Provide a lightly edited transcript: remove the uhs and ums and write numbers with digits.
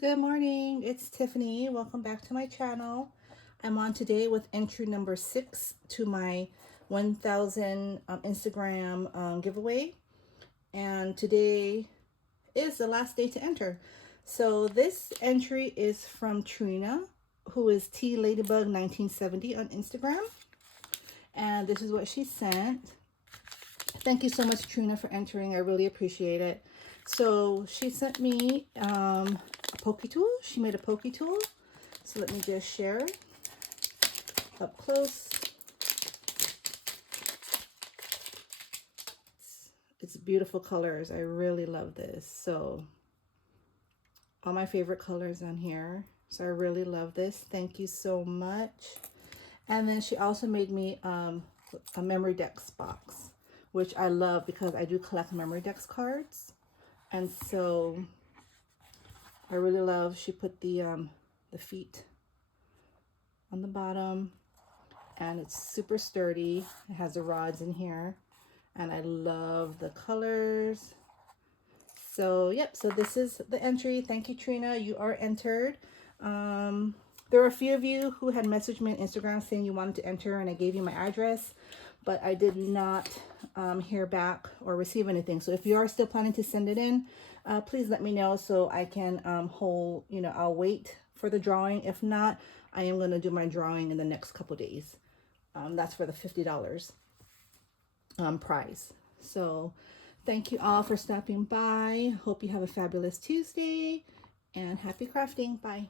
Good morning, it's Tiffany. Welcome back to my channel. I'm on today with entry number 6 to my 1000 Instagram giveaway. And today is the last day to enter. So this entry is from Trina, who is T Ladybug 1970 on Instagram. And this is what she sent. Thank you so much, Trina, for entering. I really appreciate it. So she sent me a Poke tool. She made a Poke tool. So let me just share up close. It's beautiful colors. I really love this. So all my favorite colors on here. So I really love this. Thank you so much. And then she also made me a memory decks box, which I love because I do collect memory decks cards. And so I really love, she put the feet on the bottom, and it's super sturdy. It has the rods in here, and I love the colors. So yep, so this is the entry. Thank you, Trina. You are entered. There were a few of you who had messaged me on Instagram saying you wanted to enter, and I gave you my address, but I did not hear back or receive anything. So if you are still planning to send it in, please let me know so I can hold, I'll wait for the drawing. If not, I am going to do my drawing in the next couple days. That's for the $50 prize. So thank you all for stopping by. Hope you have a fabulous Tuesday and happy crafting. Bye.